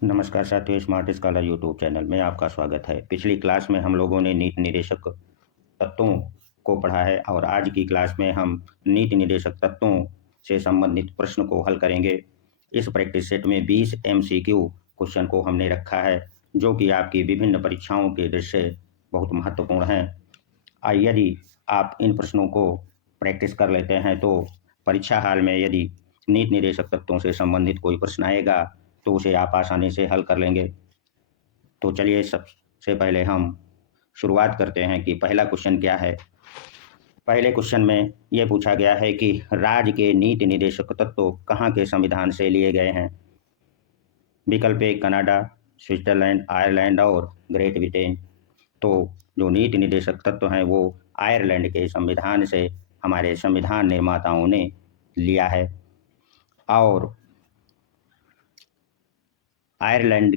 नमस्कार साथियों, smart scholar YouTube channel में आपका स्वागत है। पिछली क्लास में हम लोगों ने नीति निर्देशक तत्वों को पढ़ा है और आज की क्लास में हम नीति निर्देशक तत्वों से संबंधित प्रश्न को हल करेंगे। इस प्रैक्टिस सेट में 20 एमसीक्यू क्वेश्चन को हमने रखा है, जो कि आपकी विभिन्न परीक्षाओं के दृष्टि से बहुत महत्वपूर्ण हैं। यदि आप इन प्रश्नों को प्रैक्टिस कर लेते हैं तो परीक्षा हाल में यदि नीति निर्देशक तत्वों से संबंधित कोई प्रश्न आएगा तो उसे आप आसानी से हल कर लेंगे। तो चलिए सबसे पहले हम शुरुआत करते हैं कि पहला क्वेश्चन क्या है। पहले क्वेश्चन में यह पूछा गया है कि राज्य के नीति निर्देशक तत्व कहाँ के संविधान से लिए गए हैं। विकल्प ए कनाडा, स्विट्जरलैंड, आयरलैंड और ग्रेट ब्रिटेन। तो जो नीति निर्देशक तत्व हैं वो आयरलैंड के संविधान से हमारे संविधान निर्माताओं ने लिया है। और आयरलैंड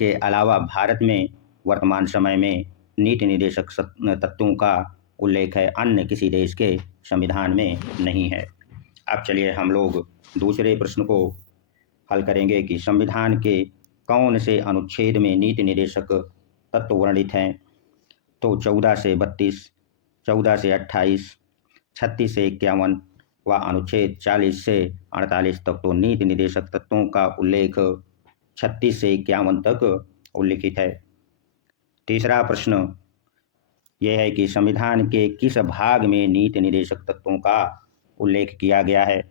के अलावा भारत में वर्तमान समय में नीति निर्देशक तत्वों का उल्लेख है अन्य किसी देश के संविधान में नहीं है। अब चलिए हम लोग दूसरे प्रश्न को हल करेंगे कि संविधान के कौन से अनुच्छेद में नीति निर्देशक तत्व वर्णित हैं। तो 14 से 32, 14 से 28, 36 से 51 व अनुच्छेद 40 से 48 तक तो नीति निर्देशक तत्वों का उल्लेख 36 से 51 तक उल्लिखित है। तीसरा प्रश्न यह है कि संविधान के किस भाग में नीति निर्देशक तत्वों का उल्लेख किया गया है।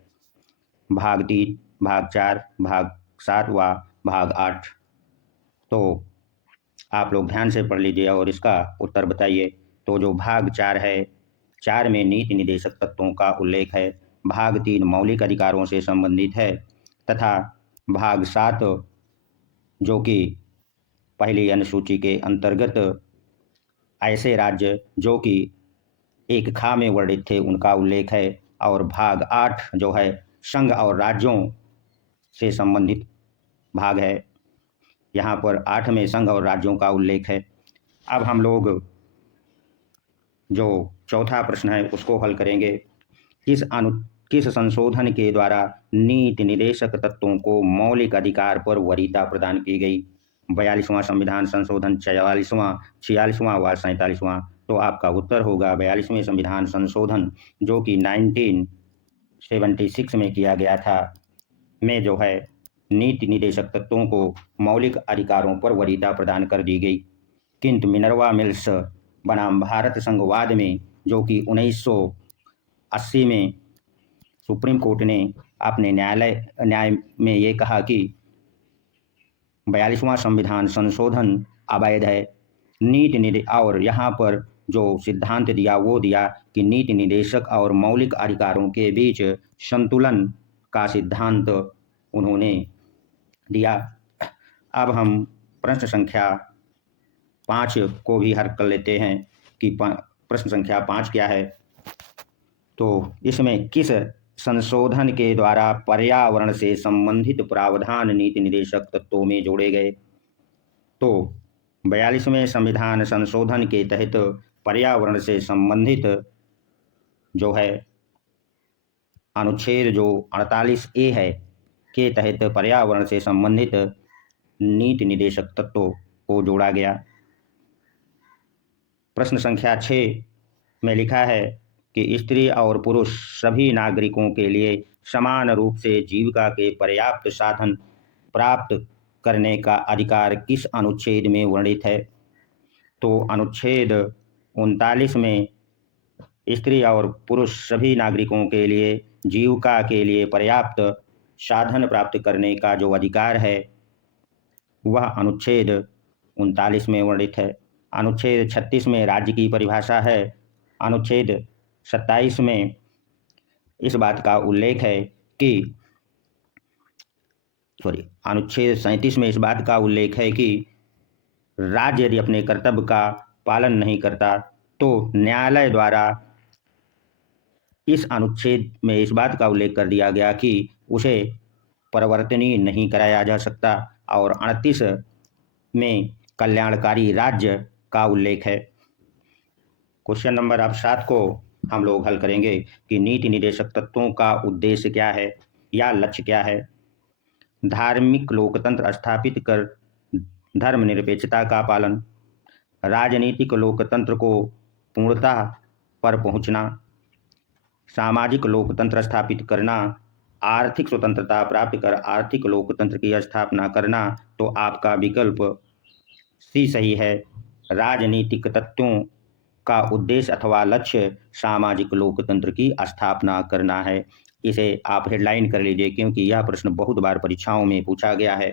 भाग 3, भाग 4, भाग 7 व भाग 8। तो आप लोग ध्यान से पढ़ लीजिए और इसका उत्तर बताइए। तो जो भाग 4 है, 4 में नीति निर्देशक तत्वों का उल्लेख है। भाग 3 मौलिक अधिकारों से संबंधित है तथा भाग 7 जो कि पहली अनुसूची के अंतर्गत ऐसे राज्य जो कि एक खा में वर्णित थे उनका उल्लेख है। और भाग 8 जो है संघ और राज्यों से संबंधित भाग है। यहाँ पर 8 में संघ और राज्यों का उल्लेख है। अब हम लोग जो चौथा प्रश्न है उसको हल करेंगे। किस संशोधन के द्वारा नीति निर्देशक तत्वों को मौलिक अधिकार पर वरीयता प्रदान की गई। 42वां संविधान संशोधन, 44वां, 46वां व 47वां। तो आपका उत्तर होगा 42वें संविधान संशोधन जो कि 1976 में किया गया था, में जो है नीति निर्देशक तत्वों को मौलिक अधिकारों पर वरीयता प्रदान कर दी गई। किंतु मिनर्वा मिल्स बनाम भारत संघवाद में जो कि 1980 में सुप्रीम कोर्ट ने अपने न्याय में ये कहा कि 42वां संविधान संशोधन अवैध है। और यहाँ पर जो सिद्धांत दिया वो दिया कि नीति निर्देशक और मौलिक अधिकारों के बीच संतुलन का सिद्धांत उन्होंने दिया। अब हम प्रश्न संख्या 5 को भी हल कर लेते हैं कि प्रश्न संख्या 5 क्या है। तो इसमें किस संशोधन के द्वारा पर्यावरण से संबंधित प्रावधान नीति निर्देशक तत्वों में जोड़े गए। तो 42वें संविधान संशोधन के तहत पर्यावरण से संबंधित जो है अनुच्छेद जो 48A है के तहत पर्यावरण से संबंधित नीति निर्देशक तत्वों को जोड़ा गया। प्रश्न संख्या 6 में लिखा है कि स्त्री और पुरुष सभी नागरिकों के लिए समान रूप से जीविका के पर्याप्त साधन प्राप्त करने का अधिकार किस अनुच्छेद में वर्णित है। तो अनुच्छेद 39 में स्त्री और पुरुष सभी नागरिकों के लिए जीविका के लिए पर्याप्त साधन प्राप्त करने का जो अधिकार है वह अनुच्छेद 39 में वर्णित है। अनुच्छेद 36 में राज्य की परिभाषा है। अनुच्छेद 27 में इस बात का उल्लेख है कि अनुच्छेद 37 में इस बात का उल्लेख है कि राज्य यदि अपने कर्तव्य का पालन नहीं करता तो न्यायालय द्वारा इस अनुच्छेद में इस बात का उल्लेख कर दिया गया कि उसे परिवर्तनीय नहीं कराया जा सकता। और 38 में कल्याणकारी राज्य का उल्लेख है। क्वेश्चन नंबर अब 7 को हम लोग हल करेंगे कि नीति निर्देशक तत्वों का उद्देश्य क्या है या लक्ष्य क्या है। धार्मिक लोकतंत्र स्थापित कर धर्मनिरपेक्षता का पालन, राजनीतिक लोकतंत्र को पूर्णता पर पहुंचना, सामाजिक लोकतंत्र स्थापित करना, आर्थिक स्वतंत्रता प्राप्त कर आर्थिक लोकतंत्र की स्थापना करना। तो आपका विकल्प सी सही है। राजनीतिक तत्वों का उद्देश्य अथवा लक्ष्य सामाजिक लोकतंत्र की स्थापना करना है। इसे आप हेडलाइन कर लीजिए क्योंकि यह प्रश्न बहुत बार परीक्षाओं में पूछा गया है।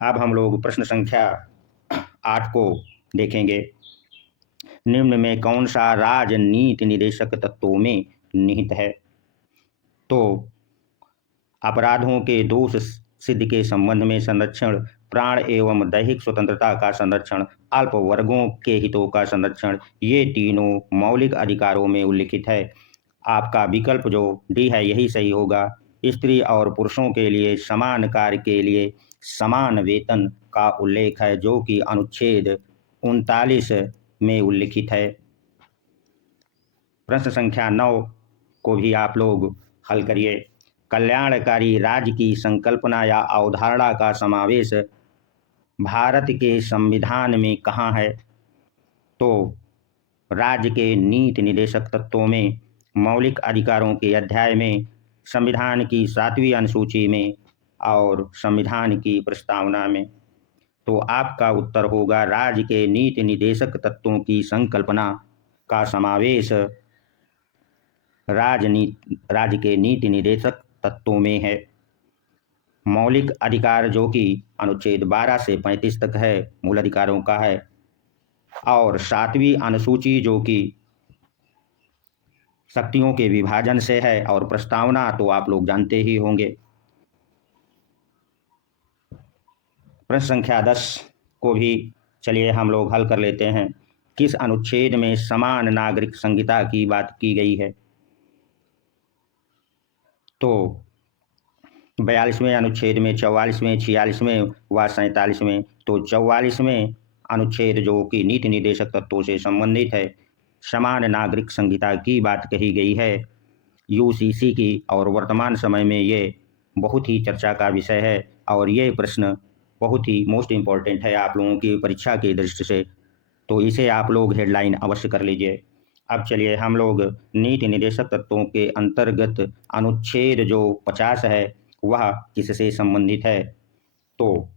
अब हम लोग प्रश्न संख्या 8 को देखेंगे। निम्न में कौन सा राजनीति निदेशक तत्वों में निहित है? तो अपराधों के दोष सिद्ध के संबंध में संरक्षण, प्राण एवं दैहिक स्वतंत्रता का संरक्षण, अल्प वर्गों के हितों का संरक्षण, ये तीनों मौलिक अधिकारों में उल्लिखित है। आपका विकल्प जो डी है यही सही होगा। स्त्री और पुरुषों के लिए समान कार्य के लिए समान वेतन का उल्लेख है, जो कि अनुच्छेद 39 में उल्लिखित है। प्रश्न संख्या 9 को भी आप लोग हल करिए। कल्याणकारी राज्य की संकल्पना या अवधारणा का समावेश भारत के संविधान में कहाँ है? तो राज्य के नीति निदेशक तत्वों में, मौलिक अधिकारों के अध्याय में, संविधान की 7वीं अनुसूची में और संविधान की प्रस्तावना में। तो आपका उत्तर होगा राज्य के नीति निदेशक तत्वों की संकल्पना का समावेश राज्य के नीति निदेशक तत्वों में है। मौलिक अधिकार जो कि अनुच्छेद 12 से 35 तक है, मूल अधिकारों का है, और 7वीं अनुसूची जो कि शक्तियों के विभाजन से है, और प्रस्तावना तो आप लोग जानते ही होंगे। प्रश्न संख्या 10 को भी चलिए हम लोग हल कर लेते हैं। किस अनुच्छेद में समान नागरिक संहिता की बात की गई है? तो 42वें अनुच्छेद में, 44वें, 46वें व 47वें। तो 44वें अनुच्छेद जो कि नीति निदेशक तत्वों से संबंधित है, समान नागरिक संहिता की बात कही गई है यूसीसी की, और वर्तमान समय में ये बहुत ही चर्चा का विषय है और ये प्रश्न बहुत ही मोस्ट इम्पॉर्टेंट है आप लोगों की परीक्षा की दृष्टि से। तो इसे आप लोग हेडलाइन अवश्य कर लीजिए। अब चलिए हम लोग नीति निदेशक तत्वों के अंतर्गत अनुच्छेद जो 50 है वह किससे संबंधित है? तो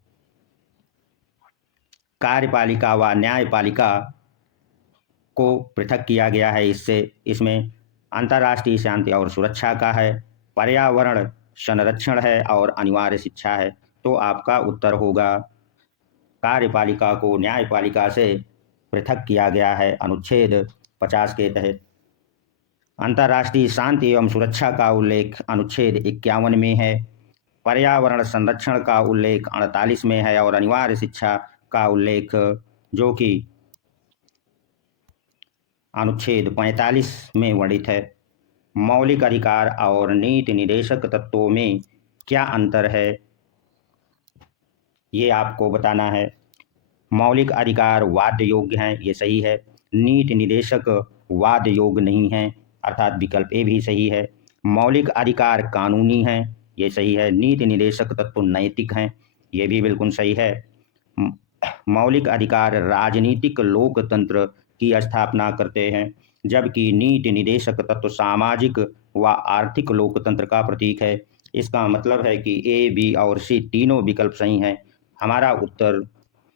कार्यपालिका व न्यायपालिका को पृथक किया गया है। इसमें अंतर्राष्ट्रीय शांति और सुरक्षा का है, पर्यावरण संरक्षण है और अनिवार्य शिक्षा है। तो आपका उत्तर होगा कार्यपालिका को न्यायपालिका से पृथक किया गया है अनुच्छेद 50 के तहत। अंतर्राष्ट्रीय शांति एवं सुरक्षा का उल्लेख अनुच्छेद 51 में है, पर्यावरण संरक्षण का उल्लेख 48 में है और अनिवार्य शिक्षा का उल्लेख जो कि अनुच्छेद 45 में वर्णित है। मौलिक अधिकार और नीति निदेशक तत्वों में क्या अंतर है, ये आपको बताना है। मौलिक अधिकार वाद योग्य हैं, ये सही है। नीति निदेशक वाद योग्य नहीं है, अर्थात विकल्प ए भी सही है। मौलिक अधिकार कानूनी हैं, ये सही है। नीति निदेशक तत्व नैतिक हैं, ये भी बिल्कुल सही है। मौलिक अधिकार राजनीतिक लोकतंत्र की स्थापना करते हैं, जबकि नीति निदेशक तत्व सामाजिक व आर्थिक लोकतंत्र का प्रतीक है। इसका मतलब है कि ए, बी और सी तीनों विकल्प सही हैं। हमारा उत्तर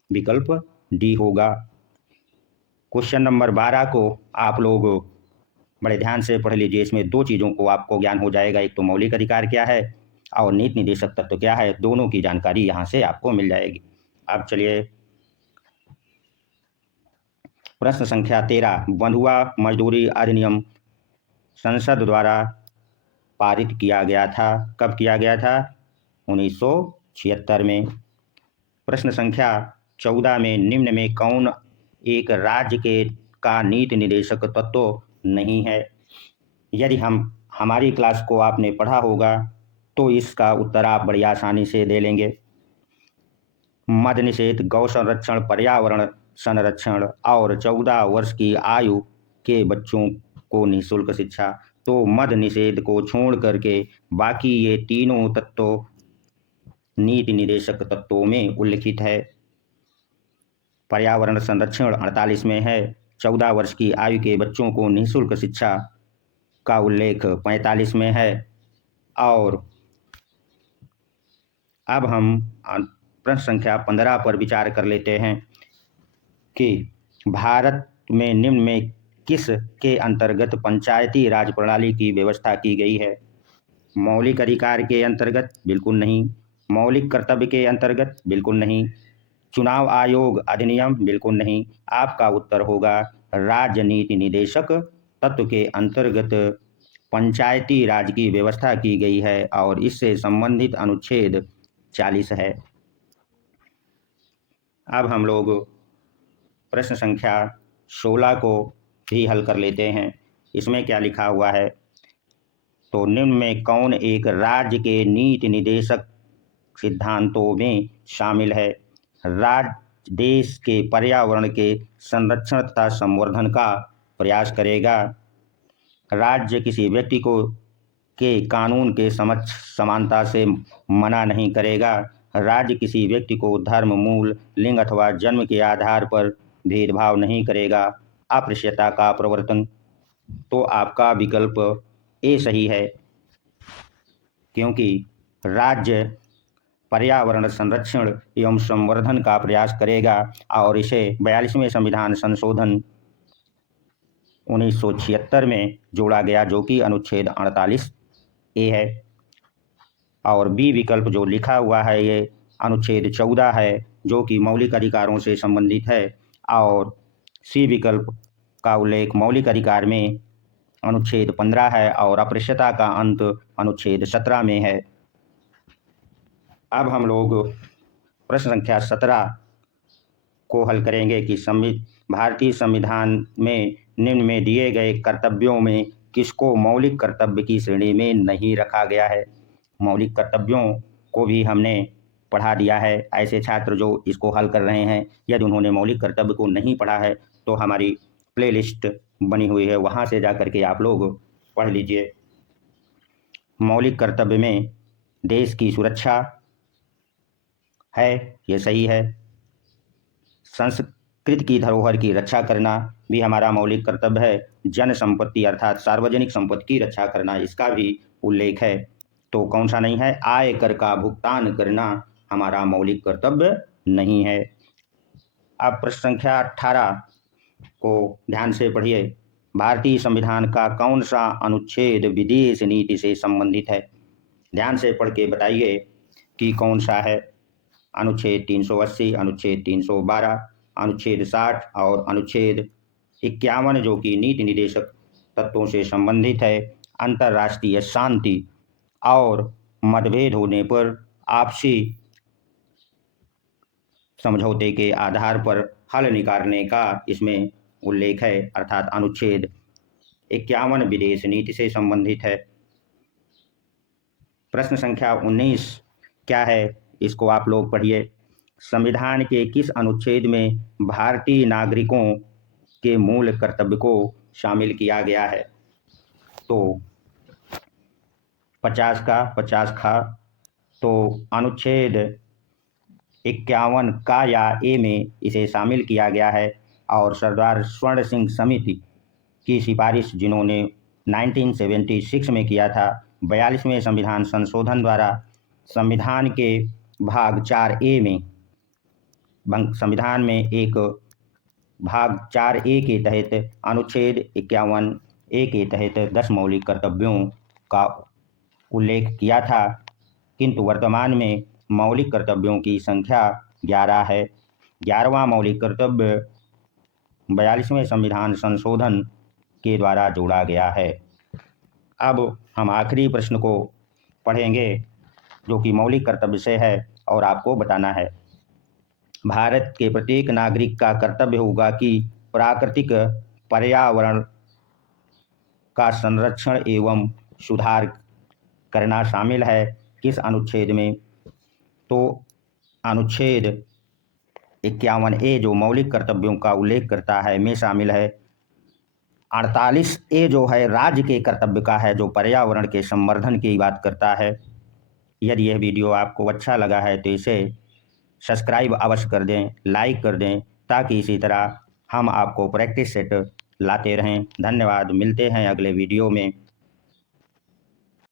विकल्प डी होगा। क्वेश्चन नंबर 12 को आप लोग बड़े ध्यान से पढ़ लीजिए। इसमें दो चीज़ों को आपको ज्ञान हो जाएगा, एक तो मौलिक अधिकार क्या है और नीति निदेशक तत्व क्या है, दोनों की जानकारी यहाँ से आपको मिल जाएगी। अब चलिए प्रश्न संख्या 13, बंधुआ मजदूरी अधिनियम संसद द्वारा पारित किया गया था। कब किया गया था? 1976 में। प्रश्न संख्या 14 में निम्न में कौन एक राज्य के का नीति निदेशक तत्व नहीं है? यदि हमारी क्लास को आपने पढ़ा होगा तो इसका उत्तर आप बड़ी आसानी से दे लेंगे। मद निषेध, गौ संरक्षण, पर्यावरण संरक्षण और 14 वर्ष की आयु के बच्चों को निःशुल्क शिक्षा। तो मद निषेध को छोड़ करके बाकी ये तीनों तत्व नीति निर्देशक तत्वों में उल्लिखित है। पर्यावरण संरक्षण 48 में है। 14 वर्ष की आयु के बच्चों को निःशुल्क शिक्षा का उल्लेख 45 में है। और अब हम प्रश्न संख्या 15 पर विचार कर लेते हैं कि भारत में निम्न में किस के अंतर्गत पंचायती राज प्रणाली की व्यवस्था की गई है? मौलिक अधिकार के अंतर्गत? बिल्कुल नहीं। मौलिक कर्तव्य के अंतर्गत? बिल्कुल नहीं। चुनाव आयोग अधिनियम? बिल्कुल नहीं। आपका उत्तर होगा राज्य नीति निदेशक तत्व के अंतर्गत पंचायती राज की व्यवस्था की गई है और इससे संबंधित अनुच्छेद 40 है। अब हम लोग प्रश्न संख्या 16 को भी हल कर लेते हैं। इसमें क्या लिखा हुआ है? तो निम्न में कौन एक राज्य के नीति निदेशक सिद्धांतों में शामिल है? राज्य देश के पर्यावरण के संरक्षण तथा संवर्धन का प्रयास करेगा। राज्य किसी व्यक्ति को के कानून के समक्ष समानता से मना नहीं करेगा। राज्य किसी व्यक्ति को धर्म, मूल, लिंग अथवा जन्म के आधार पर भेदभाव नहीं करेगा। अस्पृश्यता का प्रवर्तन? तो आपका विकल्प ए सही है, क्योंकि राज्य पर्यावरण संरक्षण एवं संवर्धन का प्रयास करेगा और इसे 42वें संविधान संशोधन 1976 में जोड़ा गया, जो कि अनुच्छेद 48 ए है। और बी विकल्प जो लिखा हुआ है ये अनुच्छेद 14 है, जो कि मौलिक अधिकारों से संबंधित है। और सी विकल्प का उल्लेख मौलिक अधिकार में अनुच्छेद 15 है और अस्पृश्यता का अंत अनुच्छेद 17 में है। अब हम लोग प्रश्न संख्या 17 को हल करेंगे कि भारतीय संविधान में निम्न में दिए गए कर्तव्यों में किसको मौलिक कर्तव्य की श्रेणी में नहीं रखा गया है। मौलिक कर्तव्यों को भी हमने पढ़ा दिया है। ऐसे छात्र जो इसको हल कर रहे हैं, यदि उन्होंने मौलिक कर्तव्य को नहीं पढ़ा है तो हमारी प्लेलिस्ट बनी हुई है, वहाँ से जा कर के आप लोग पढ़ लीजिए। मौलिक कर्तव्य में देश की सुरक्षा है, ये सही है। संस्कृति की धरोहर की रक्षा करना भी हमारा मौलिक कर्तव्य है। जन संपत्ति अर्थात सार्वजनिक संपत्ति की रक्षा करना, इसका भी उल्लेख है। तो कौन सा नहीं है? आय कर का भुगतान करना हमारा मौलिक कर्तव्य नहीं है। अब प्रश्न संख्या 18 को ध्यान से पढ़िए। भारतीय संविधान का कौन सा अनुच्छेद विदेश नीति से संबंधित है? ध्यान से पढ़ के बताइए कि कौन सा है। अनुच्छेद 380, अनुच्छेद 312, अनुच्छेद 60 और अनुच्छेद 51, जो कि नीति निर्देशक तत्वों से संबंधित है। अंतर्राष्ट्रीय शांति और मतभेद होने पर आपसी समझौते के आधार पर हल निकालने का इसमें उल्लेख है, अर्थात अनुच्छेद 51 विदेश नीति से संबंधित है। प्रश्न संख्या 19 क्या है, इसको आप लोग पढ़िए। संविधान के किस अनुच्छेद में भारतीय नागरिकों के मूल कर्तव्य को शामिल किया गया है? तो 50 का तो अनुच्छेद 51 का या ए में इसे शामिल किया गया है। और सरदार स्वर्ण सिंह समिति की सिफारिश जिन्होंने 1976 में किया था, 42वें संविधान संशोधन द्वारा संविधान के भाग 4A में संविधान में एक भाग 4A के तहत अनुच्छेद 51A के तहत 10 मौलिक कर्तव्यों का उल्लेख किया था, किंतु वर्तमान में मौलिक कर्तव्यों की संख्या 11 है। 11वां मौलिक कर्तव्य 42वें संविधान संशोधन के द्वारा जोड़ा गया है। अब हम आखिरी प्रश्न को पढ़ेंगे, जो कि मौलिक कर्तव्य से है और आपको बताना है। भारत के प्रत्येक नागरिक का कर्तव्य होगा कि प्राकृतिक पर्यावरण का संरक्षण एवं सुधार करना शामिल है किस अनुच्छेद में? तो अनुच्छेद 51A जो मौलिक कर्तव्यों का उल्लेख करता है में शामिल है। 48A जो है राज्य के कर्तव्य का है, जो पर्यावरण के संवर्धन की बात करता है। यदि यह वीडियो आपको अच्छा लगा है तो इसे सब्सक्राइब अवश्य कर दें, लाइक कर दें, ताकि इसी तरह हम आपको प्रैक्टिस सेट लाते रहें। धन्यवाद, मिलते हैं अगले वीडियो में।